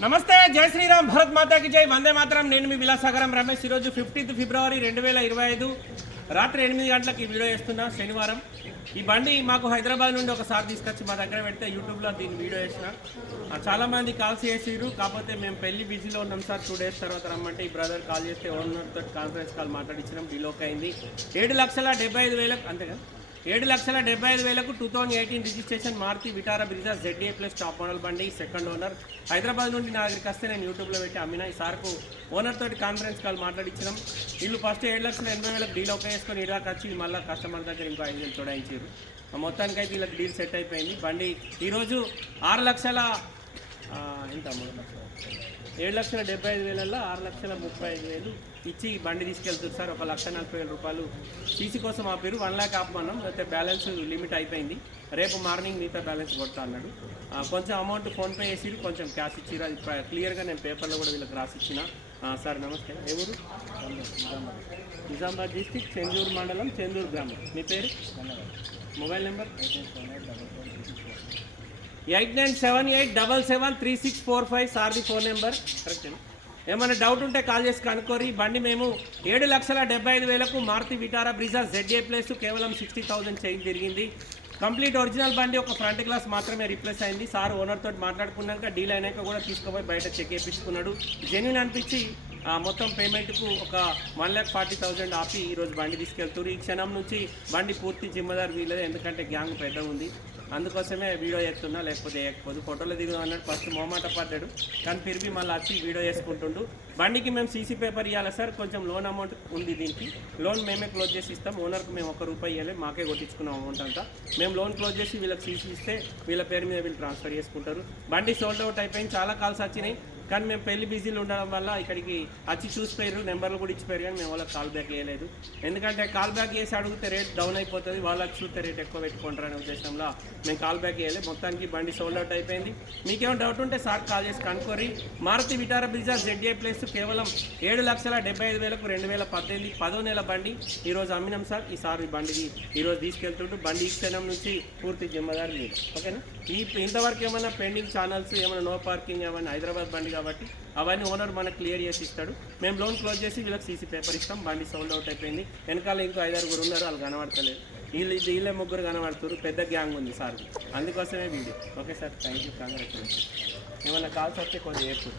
నమస్తే జై శ్రీరామ్ భరత్ మాతాకి జై. వందే మాత్రం. నేను మీ విలాసాగరం రమేష్. ఈరోజు ఫిఫ్టీన్త్ ఫిబ్రవరి రెండు వేల ఇరవై ఐదు రాత్రి ఎనిమిది గంటలకు ఈ వీడియో చేస్తున్నా శనివారం. ఈ బండి మాకు హైదరాబాద్ నుండి ఒకసారి తీసుకొచ్చి మా దగ్గర పెడితే యూట్యూబ్లో దీన్ని వీడియో చేసిన. చాలామంది కాల్స్ చేసిరు కాకపోతే మేము పెళ్ళి బిజీలో ఉన్నాం సార్. టూ డేస్ తర్వాత రమ్మంటే ఈ బ్రదర్ కాల్ చేస్తే ఓనర్ తోటి కాన్ఫరెన్స్ కాల్ మాట్లాడించినాం డిలోక్ అయింది. ఏడు లక్షల డెబ్బై ఐదు వేలకు అంతేగా ఏడు లక్షల డెబ్బై ఐదు వేలకు two thousand eighteen registration Maruti Vitara Brezza ZA plus top model బండి సెకండ్ ఓనర్ హైదరాబాద్ నుండి నా దగ్గరికి వస్తే నేను యూట్యూబ్లో పెట్టి అమ్మిన ఈ సార్కు ఓనర్ తోటి కాన్ఫరెన్స్ కాల్ మాట్లాడించినాం వీళ్ళు ఫస్ట్ ఏడు లక్షల ఎనభై వేలకు డీల్ ఓకే చేసుకొని ఇలా వచ్చి మళ్ళీ కస్టమర్ దగ్గర ఇంకో ఐదు వేలు తోడాయించారు. మొత్తానికి అయితే వీళ్ళకి డీల్ సెట్ అయిపోయింది. బండి ఈరోజు ఆరు లక్షల ఎంత మూడు లక్షల ఏడు లక్షల డెబ్బై ఐదు వేలలో ఆరు లక్షల ముప్పై ఐదు వేలు ఇచ్చి బండి తీసుకెళ్తారు సార్. ఒక లక్ష నలభై వేల రూపాయలు సీసీ కోసం ఆపారు వన్ ల్యాక్ ఆపమన్నాం. అయితే బ్యాలెన్స్ లిమిట్ అయిపోయింది. రేపు మార్నింగ్ మిగతా బ్యాలెన్స్ కొడతా అన్నాడు. ఆ, కొంచెం అమౌంట్ ఫోన్పే చేసిరు కొంచెం క్యాష్ ఇచ్చిరు. అది ప్ర- క్లియర్గా నేను పేపర్లో కూడా వీళ్ళకి రాసి ఇచ్చిన. ఆ, సార్ నమస్తే. ఊరు? నిజామాబాద్ డిస్టిక్ చెందూరు మండలం చెందూరు గ్రామం. మీ పేరు? Mobile number? Eight nine seven eight double seven three six four five సార్ది phone number. కరెక్టేనా ఏమైనా డౌట్ ఉంటే కాల్ చేసి కనుక్కోరి. ఈ బండి మేము ఏడు లక్షల డెబ్బై ఐదు వేలకు Maruti Vitara Brezza ZA plus కేవలం సిక్స్టీ థౌసండ్ చేంజ్ జరిగింది కంప్లీట్ ఒరిజినల్ బండి ఒక ఫ్రంట్ గ్లాస్ మాత్రమే రీప్లేస్ అయింది. సార్ ఓనర్ తోటి మాట్లాడుకున్నాక డీల్ అయినాక కూడా తీసుకుపోయి బయట చెక్ చేయించుకున్నాడు. జెన్యున్ అనిపించి మొత్తం పేమెంట్కు ఒక వన్ ల్యాక్ ఫార్టీ థౌజండ్ ఆపి ఈరోజు బండి తీసుకెళ్తారు ఈ క్షణం నుంచి బండి పూర్తి జిమ్మదారు వీలదే ఎందుకంటే గ్యాంగ్ పెద్ద ఉంది. అందుకోసమే వీడియో చేస్తున్నా లేకపోతే చేయకపోదు. ఫోటోలో దిగు అన్నాడు. ఫస్ట్ మొహమాట పడ్డాడు. కానీ తిరిగి మళ్ళీ వచ్చి వీడియో చేసుకుంటుండు. బండికి మేము సీసీ పేపర్ ఇవ్వాలి సార్? కొంచెం లోన్ అమౌంట్ ఉంది దీనికి. లోన్ మేమే క్లోజ్ చేసి ఇస్తాం. ఓనర్కి మేము ఒక రూపాయి ఇవ్వాలి మాకే కొట్టించుకున్నాం అమౌంట్ అంతా. మేము లోన్ క్లోజ్ చేసి వీళ్ళకి సీసీ ఇస్తే వీళ్ళ పేరు మీద వీళ్ళు ట్రాన్స్ఫర్ చేసుకుంటారు. బండి సోల్డ్ అవుట్ అయిపోయింది. చాలా కాల్స్ వచ్చినాయి. కానీ మేము పెళ్ళి బిజీలు ఉండడం వల్ల ఇక్కడికి వచ్చి చూసిపోయారు నెంబర్లు కూడా ఇచ్చిపోయారు కానీ మేము వాళ్ళకి కాల్ బ్యాక్ చేయలేదు. ఎందుకంటే కాల్ బ్యాక్ చేసి అడిగితే రేట్ డౌన్ అయిపోతుంది వాళ్ళకి చూస్తే రేట్ ఎక్కువ పెట్టుకుంటారు అనే ఉద్దేశంలో మేము కాల్ బ్యాక్ చేయలేదు. మొత్తానికి బండి సోల్డ్ అవుట్ అయిపోయింది. మీకేమైనా డౌట్ ఉంటే సార్ కాల్ చేసి కనుక్కోరి Maruti Vitara Brezza ZA plus కేవలం ఏడు లక్షల డెబ్బై ఐదు వేలకు రెండు వేల పద్దెనిమిది పదో నెల బండి ఈరోజు అమ్మినాం సార్ ఈ సార్ ఈ బండికి ఈరోజు తీసుకెళ్తుంటూ బండి ఈ నుంచి పూర్తి జిమ్మదారు మీరు ఓకేనా? ఈ ఇంతవరకు ఏమైనా పెండింగ్ ఛానల్స్ ఏమైనా నో పార్కింగ్ ఏమైనా హైదరాబాద్ బండి కాబట్టి అవన్నీ ఓనర్ మనకు క్లియర్ చేసి ఇస్తాడు. మేము లోన్ క్లోజ్ చేసి వీళ్ళకి సీసీ పేపర్ ఇస్తాం. బండి సౌండ్ అవుట్ అయిపోయింది. వెనకాల ఇంకో ఐదారుగురు ఉన్నారు వాళ్ళు కనబడతలేదు. వీళ్ళు వీళ్ళే ముగ్గురు కనబడుతున్నారు పెద్ద గ్యాంగ్ ఉంది సార్. అందుకోసమే video. Okay sir thank you congratulation ఏమైనా కాల్స్ వస్తే కొంచెం ఏర్పు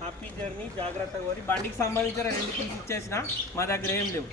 హ్యాపీ జర్నీ జాగ్రత్తగా కోరి బండికి సంబంధించిన రెండు పీస్ ఇచ్చేసిన మా దగ్గర ఏం లేవు.